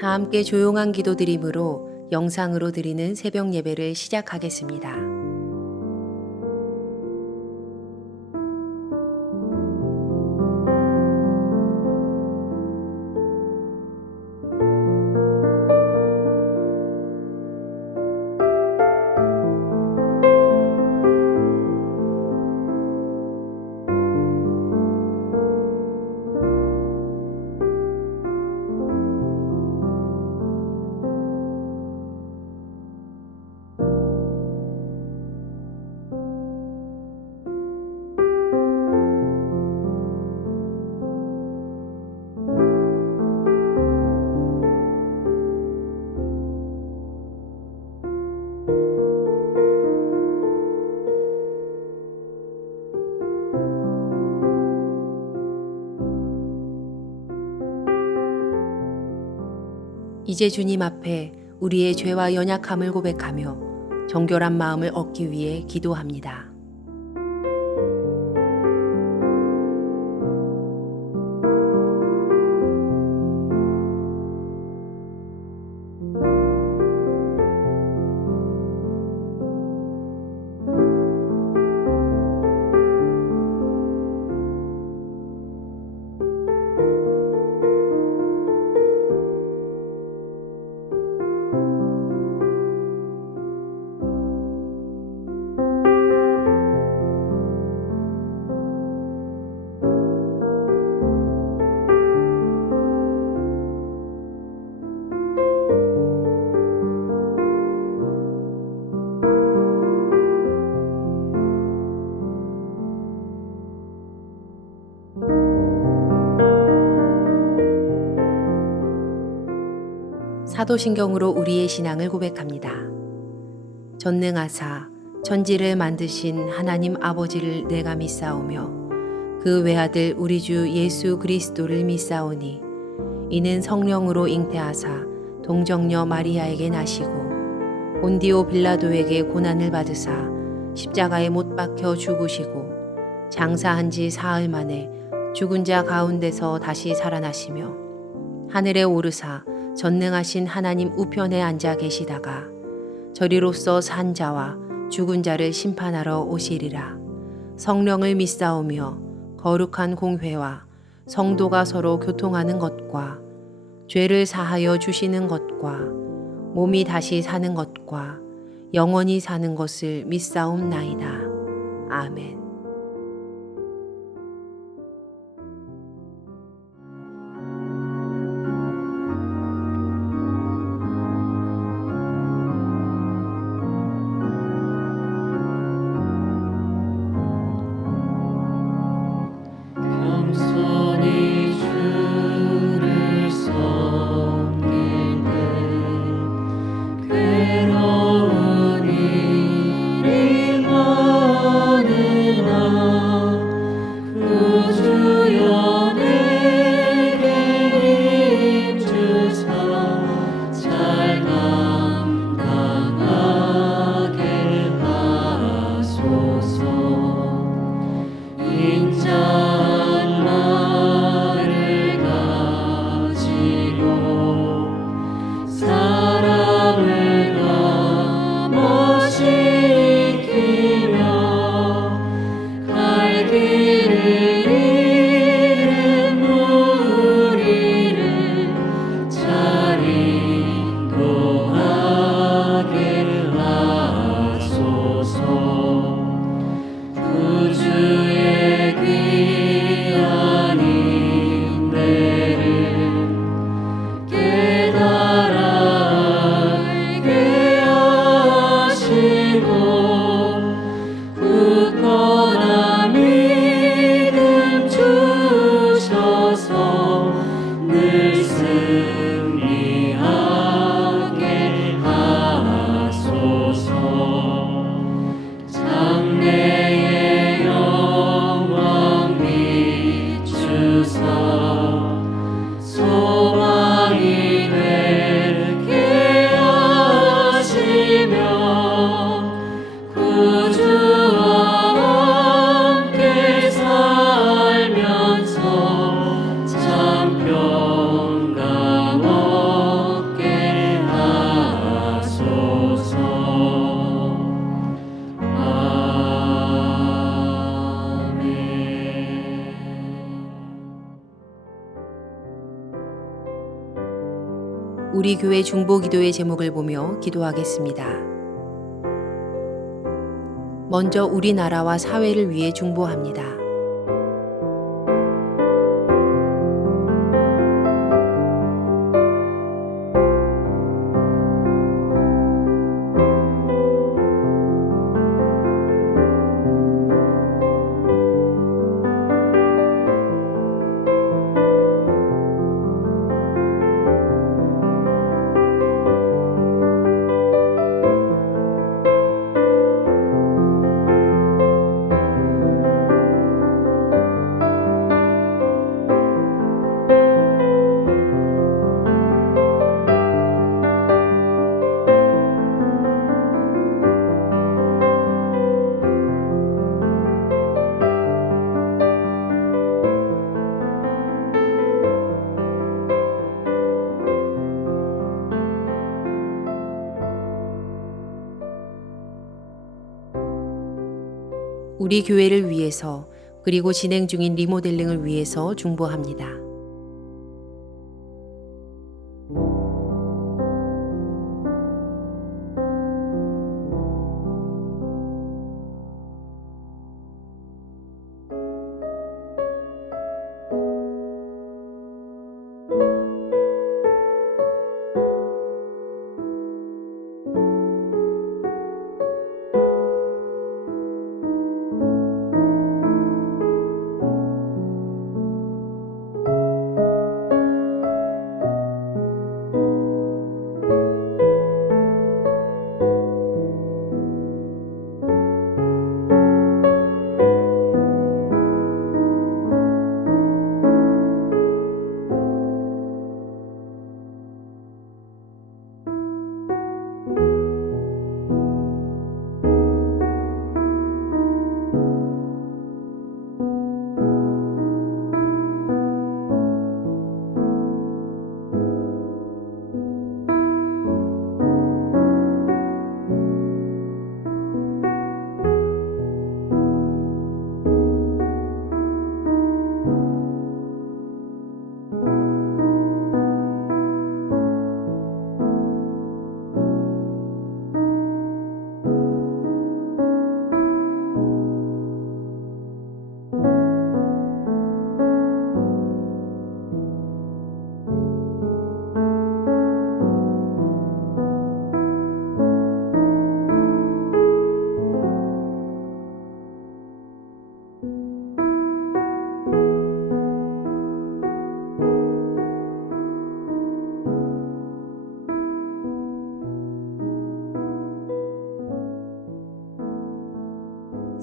다 함께 조용한 기도 드림으로 영상으로 드리는 새벽 예배를 시작하겠습니다. 이제 주님 앞에 우리의 죄와 연약함을 고백하며 정결한 마음을 얻기 위해 기도합니다. 사도신경으로 우리의 신앙을 고백합니다. 전능하사 천지를 만드신 하나님 아버지를 내가 믿사오며 그 외아들 우리 주 예수 그리스도를 믿사오니 이는 성령으로 잉태하사 동정녀 마리아에게 나시고 본디오 빌라도에게 고난을 받으사 십자가에 못 박혀 죽으시고 장사한 지 사흘 만에 죽은 자 가운데서 다시 살아나시며 하늘에 오르사 전능하신 하나님 우편에 앉아 계시다가 저리로서 산 자와 죽은 자를 심판하러 오시리라. 성령을 믿사오며 거룩한 공회와 성도가 서로 교통하는 것과 죄를 사하여 주시는 것과 몸이 다시 사는 것과 영원히 사는 것을 믿사옵나이다. 아멘. 괴로운 일이 많은 우리 교회 중보기도의 제목을 보며 기도하겠습니다. 먼저 우리나라와 사회를 위해 중보합니다. 우리 교회를 위해서 그리고 진행 중인 리모델링을 위해서 중보합니다.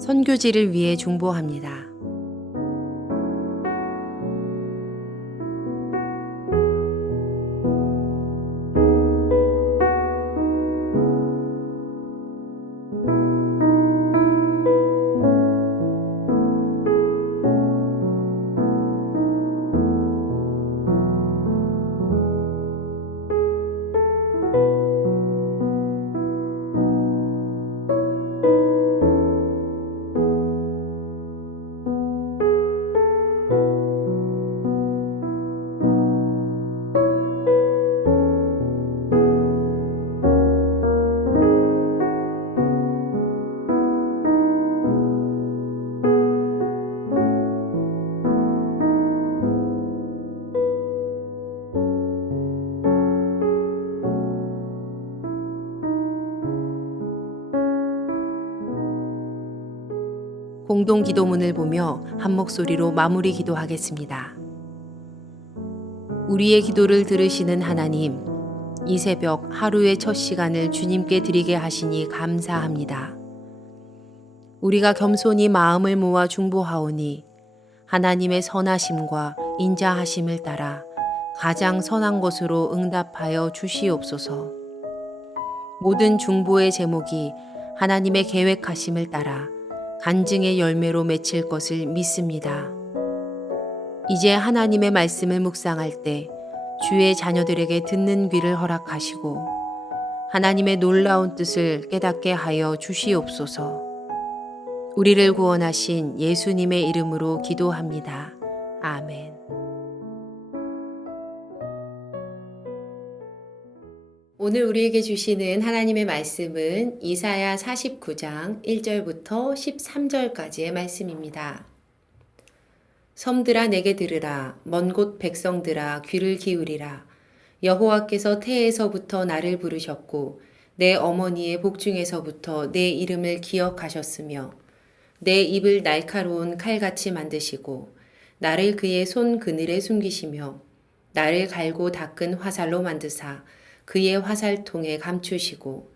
선교지를 위해 중보합니다. 공동 기도문을 보며 한 목소리로 마무리 기도하겠습니다. 우리의 기도를 들으시는 하나님, 이 새벽 하루의 첫 시간을 주님께 드리게 하시니 감사합니다. 우리가 겸손히 마음을 모아 중보하오니 하나님의 선하심과 인자하심을 따라 가장 선한 것으로 응답하여 주시옵소서. 모든 중보의 제목이 하나님의 계획하심을 따라 간증의 열매로 맺힐 것을 믿습니다. 이제 하나님의 말씀을 묵상할 때 주의 자녀들에게 듣는 귀를 허락하시고 하나님의 놀라운 뜻을 깨닫게 하여 주시옵소서. 우리를 구원하신 예수님의 이름으로 기도합니다. 아멘. 오늘 우리에게 주시는 하나님의 말씀은 이사야 49장 1절부터 13절까지의 말씀입니다. 섬들아 내게 들으라. 먼 곳 백성들아 귀를 기울이라. 여호와께서 태에서부터 나를 부르셨고 내 어머니의 복중에서부터 내 이름을 기억하셨으며 내 입을 날카로운 칼같이 만드시고 나를 그의 손 그늘에 숨기시며 나를 갈고 닦은 화살로 만드사 그의 화살통에 감추시고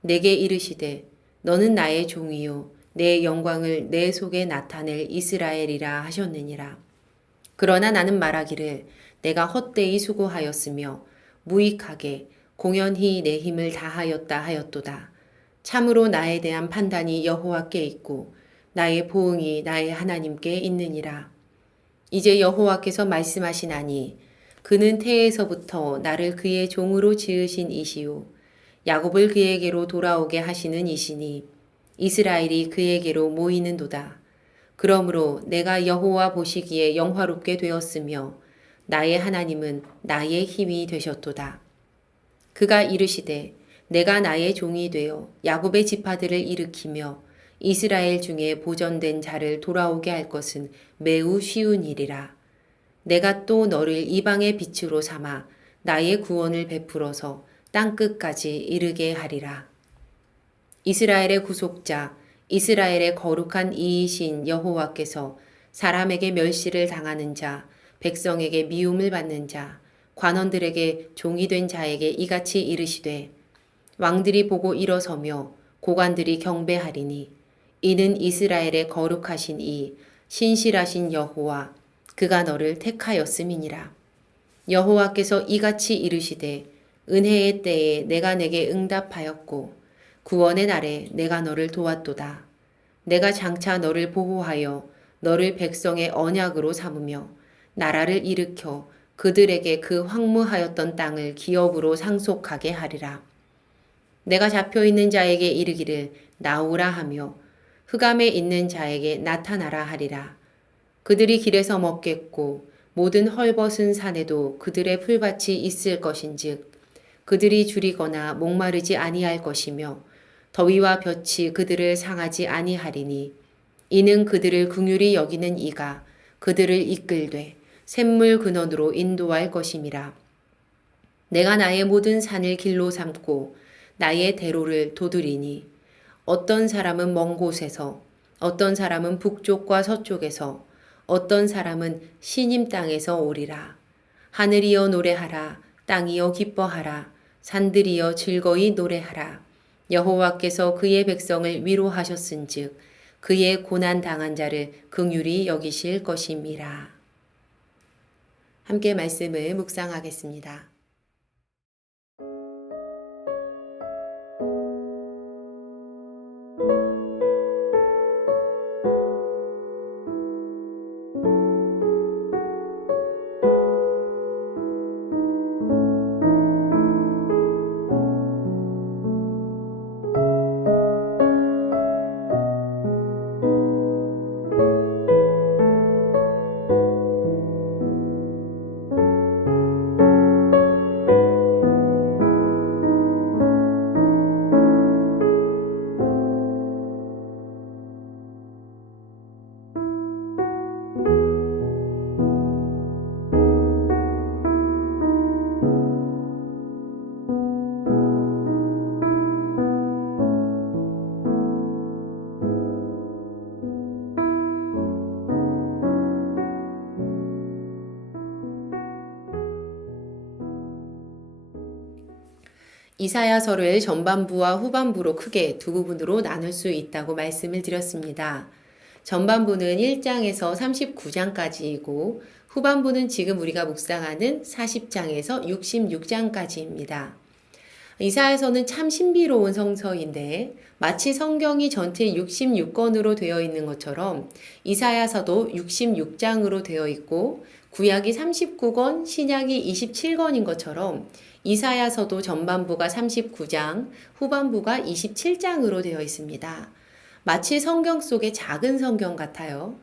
내게 이르시되 너는 나의 종이요 내 영광을 내 속에 나타낼 이스라엘이라 하셨느니라. 그러나 나는 말하기를 내가 헛되이 수고하였으며 무익하게 공연히 내 힘을 다하였다 하였도다. 참으로 나에 대한 판단이 여호와께 있고 나의 보응이 나의 하나님께 있느니라. 이제 여호와께서 말씀하시나니 그는 태에서부터 나를 그의 종으로 지으신 이시요 야곱을 그에게로 돌아오게 하시는 이시니 이스라엘이 그에게로 모이는도다. 그러므로 내가 여호와 보시기에 영화롭게 되었으며 나의 하나님은 나의 힘이 되셨도다. 그가 이르시되 내가 나의 종이 되어 야곱의 지파들을 일으키며 이스라엘 중에 보전된 자를 돌아오게 할 것은 매우 쉬운 일이라. 내가 또 너를 이방의 빛으로 삼아 나의 구원을 베풀어서 땅끝까지 이르게 하리라. 이스라엘의 구속자, 이스라엘의 거룩한 이이신 여호와께서 사람에게 멸시를 당하는 자, 백성에게 미움을 받는 자, 관원들에게 종이 된 자에게 이같이 이르시되 왕들이 보고 일어서며 고관들이 경배하리니 이는 이스라엘의 거룩하신 이 신실하신 여호와 그가 너를 택하였음이니라. 여호와께서 이같이 이르시되 은혜의 때에 내가 내게 응답하였고 구원의 날에 내가 너를 도왔도다. 내가 장차 너를 보호하여 너를 백성의 언약으로 삼으며 나라를 일으켜 그들에게 그 황무하였던 땅을 기업으로 상속하게 하리라. 내가 잡혀있는 자에게 이르기를 나오라 하며 흑암에 있는 자에게 나타나라 하리라. 그들이 길에서 먹겠고 모든 헐벗은 산에도 그들의 풀밭이 있을 것인즉 그들이 줄이거나 목마르지 아니할 것이며 더위와 볕이 그들을 상하지 아니하리니 이는 그들을 긍휼히 여기는 이가 그들을 이끌되 샘물 근원으로 인도할 것임이라. 내가 나의 모든 산을 길로 삼고 나의 대로를 도드리니 어떤 사람은 먼 곳에서 어떤 사람은 북쪽과 서쪽에서 어떤 사람은 시님 땅에서 오리라. 하늘이여 노래하라. 땅이여 기뻐하라. 산들이여 즐거이 노래하라. 여호와께서 그의 백성을 위로하셨은즉 그의 고난 당한 자를 긍휼히 여기실 것임이라. 함께 말씀을 묵상하겠습니다. 이사야서를 전반부와 후반부로 크게 두 부분으로 나눌 수 있다고 말씀을 드렸습니다. 전반부는 1장에서 39장까지이고 후반부는 지금 우리가 묵상하는 40장에서 66장까지입니다. 이사야서는 참 신비로운 성서인데 마치 성경이 전체 66권으로 되어 있는 것처럼 이사야서도 66장으로 되어 있고 구약이 39권, 신약이 27권인 것처럼 이사야서도 전반부가 39장, 후반부가 27장으로 되어 있습니다. 마치 성경 속의 작은 성경 같아요.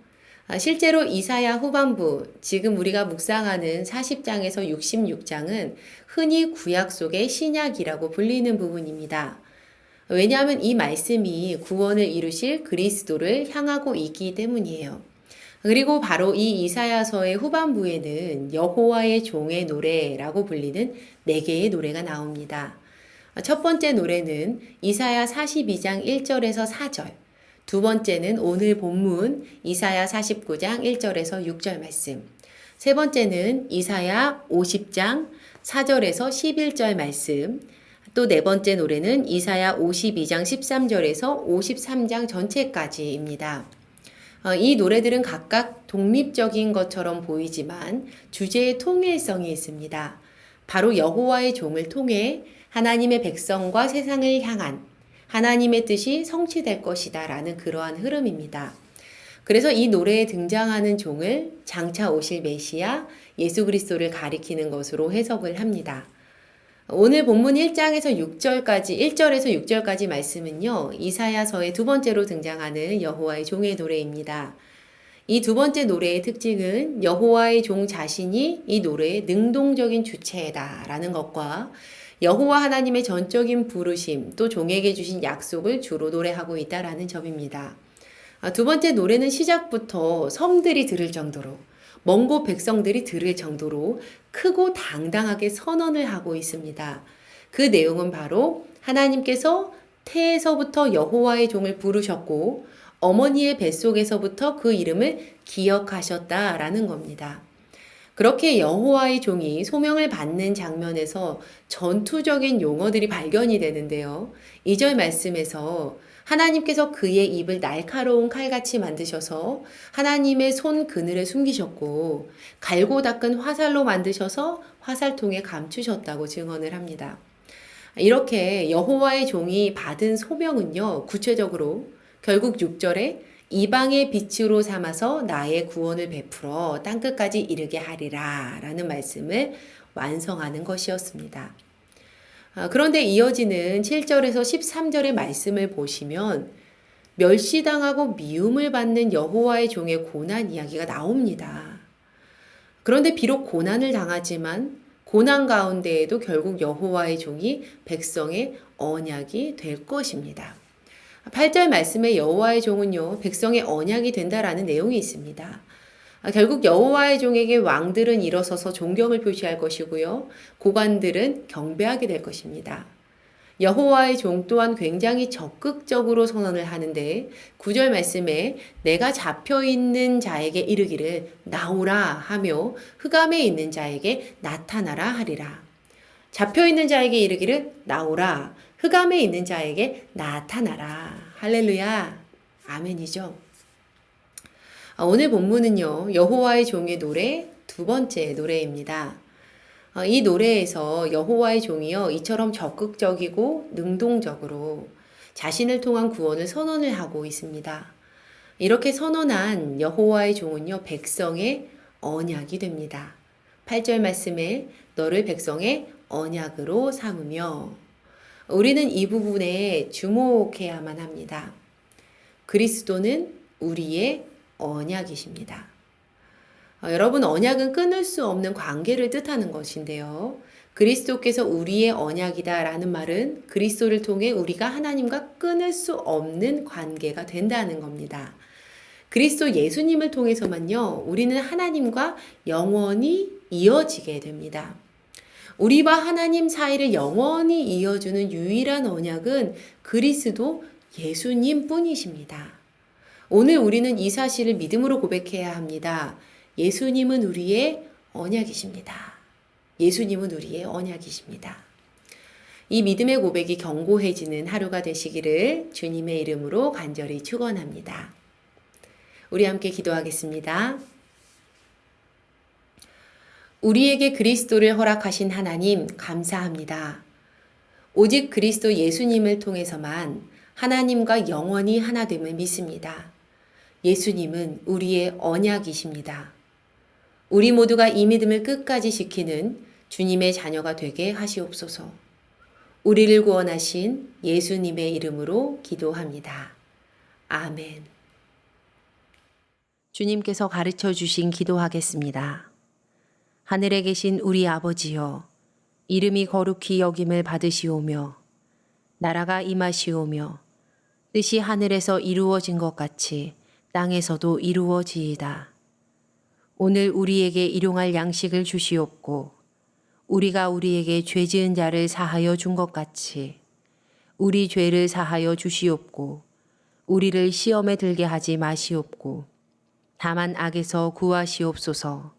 실제로 이사야 후반부, 지금 우리가 묵상하는 40장에서 66장은 흔히 구약 속의 신약이라고 불리는 부분입니다. 왜냐하면 이 말씀이 구원을 이루실 그리스도를 향하고 있기 때문이에요. 그리고 바로 이 이사야서의 후반부에는 여호와의 종의 노래라고 불리는 네 개의 노래가 나옵니다. 첫 번째 노래는 이사야 42장 1절에서 4절, 두 번째는 오늘 본문 이사야 49장 1절에서 6절 말씀, 세 번째는 이사야 50장 4절에서 11절 말씀, 또 네 번째 노래는 이사야 52장 13절에서 53장 전체까지입니다. 이 노래들은 각각 독립적인 것처럼 보이지만 주제의 통일성이 있습니다. 바로 여호와의 종을 통해 하나님의 백성과 세상을 향한 하나님의 뜻이 성취될 것이다 라는 그러한 흐름입니다. 그래서 이 노래에 등장하는 종을 장차 오실 메시아 예수 그리스도를 가리키는 것으로 해석을 합니다. 오늘 본문 1장에서 6절까지, 1절에서 6절까지 말씀은요, 이사야서의 두 번째로 등장하는 여호와의 종의 노래입니다. 이 두 번째 노래의 특징은 여호와의 종 자신이 이 노래의 능동적인 주체다라는 것과 여호와 하나님의 전적인 부르심, 또 종에게 주신 약속을 주로 노래하고 있다라는 점입니다. 두 번째 노래는 시작부터 섬들이 들을 정도로, 먼 곳 백성들이 들을 정도로 크고 당당하게 선언을 하고 있습니다. 그 내용은 바로 하나님께서 태에서부터 여호와의 종을 부르셨고 어머니의 뱃속에서부터 그 이름을 기억하셨다라는 겁니다. 그렇게 여호와의 종이 소명을 받는 장면에서 전투적인 용어들이 발견이 되는데요. 2절 말씀에서 하나님께서 그의 입을 날카로운 칼같이 만드셔서 하나님의 손 그늘에 숨기셨고 갈고 닦은 화살로 만드셔서 화살통에 감추셨다고 증언을 합니다. 이렇게 여호와의 종이 받은 소명은요, 구체적으로 결국 6절에 이방의 빛으로 삼아서 나의 구원을 베풀어 땅끝까지 이르게 하리라 라는 말씀을 완성하는 것이었습니다. 그런데 이어지는 7절에서 13절의 말씀을 보시면 멸시당하고 미움을 받는 여호와의 종의 고난 이야기가 나옵니다. 그런데 비록 고난을 당하지만 고난 가운데에도 결국 여호와의 종이 백성의 언약이 될 것입니다. 8절 말씀에 여호와의 종은요, 백성의 언약이 된다라는 내용이 있습니다. 결국 여호와의 종에게 왕들은 일어서서 존경을 표시할 것이고요. 고관들은 경배하게 될 것입니다. 여호와의 종 또한 굉장히 적극적으로 선언을 하는데 9절 말씀에 내가 잡혀있는 자에게 이르기를 나오라 하며 흑암에 있는 자에게 나타나라 하리라. 잡혀있는 자에게 이르기를 나오라, 흑암에 있는 자에게 나타나라. 할렐루야. 아멘이죠. 오늘 본문은요, 여호와의 종의 노래 두 번째 노래입니다. 이 노래에서 여호와의 종이요, 이처럼 적극적이고 능동적으로 자신을 통한 구원을 선언을 하고 있습니다. 이렇게 선언한 여호와의 종은요, 백성의 언약이 됩니다. 8절 말씀에 너를 백성의 언약으로 삼으며, 우리는 이 부분에 주목해야만 합니다. 그리스도는 우리의 언약이십니다. 여러분, 언약은 끊을 수 없는 관계를 뜻하는 것인데요. 그리스도께서 우리의 언약이다라는 말은 그리스도를 통해 우리가 하나님과 끊을 수 없는 관계가 된다는 겁니다. 그리스도 예수님을 통해서만요, 우리는 하나님과 영원히 이어지게 됩니다. 우리와 하나님 사이를 영원히 이어주는 유일한 언약은 그리스도 예수님 뿐이십니다. 오늘 우리는 이 사실을 믿음으로 고백해야 합니다. 예수님은 우리의 언약이십니다. 예수님은 우리의 언약이십니다. 이 믿음의 고백이 견고해지는 하루가 되시기를 주님의 이름으로 간절히 축원합니다. 우리 함께 기도하겠습니다. 우리에게 그리스도를 허락하신 하나님 감사합니다. 오직 그리스도 예수님을 통해서만 하나님과 영원히 하나됨을 믿습니다. 예수님은 우리의 언약이십니다. 우리 모두가 이 믿음을 끝까지 지키는 주님의 자녀가 되게 하시옵소서. 우리를 구원하신 예수님의 이름으로 기도합니다. 아멘. 주님께서 가르쳐 주신 기도하겠습니다. 하늘에 계신 우리 아버지여, 이름이 거룩히 여김을 받으시오며, 나라가 임하시오며, 뜻이 하늘에서 이루어진 것 같이 땅에서도 이루어지이다. 오늘 우리에게 일용할 양식을 주시옵고, 우리가 우리에게 죄 지은 자를 사하여 준 것 같이 우리 죄를 사하여 주시옵고, 우리를 시험에 들게 하지 마시옵고, 다만 악에서 구하시옵소서.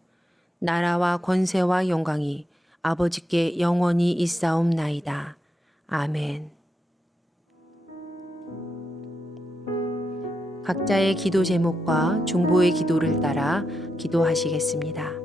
나라와 권세와 영광이 아버지께 영원히 있사옵나이다. 아멘. 각자의 기도 제목과 중보의 기도를 따라 기도하시겠습니다.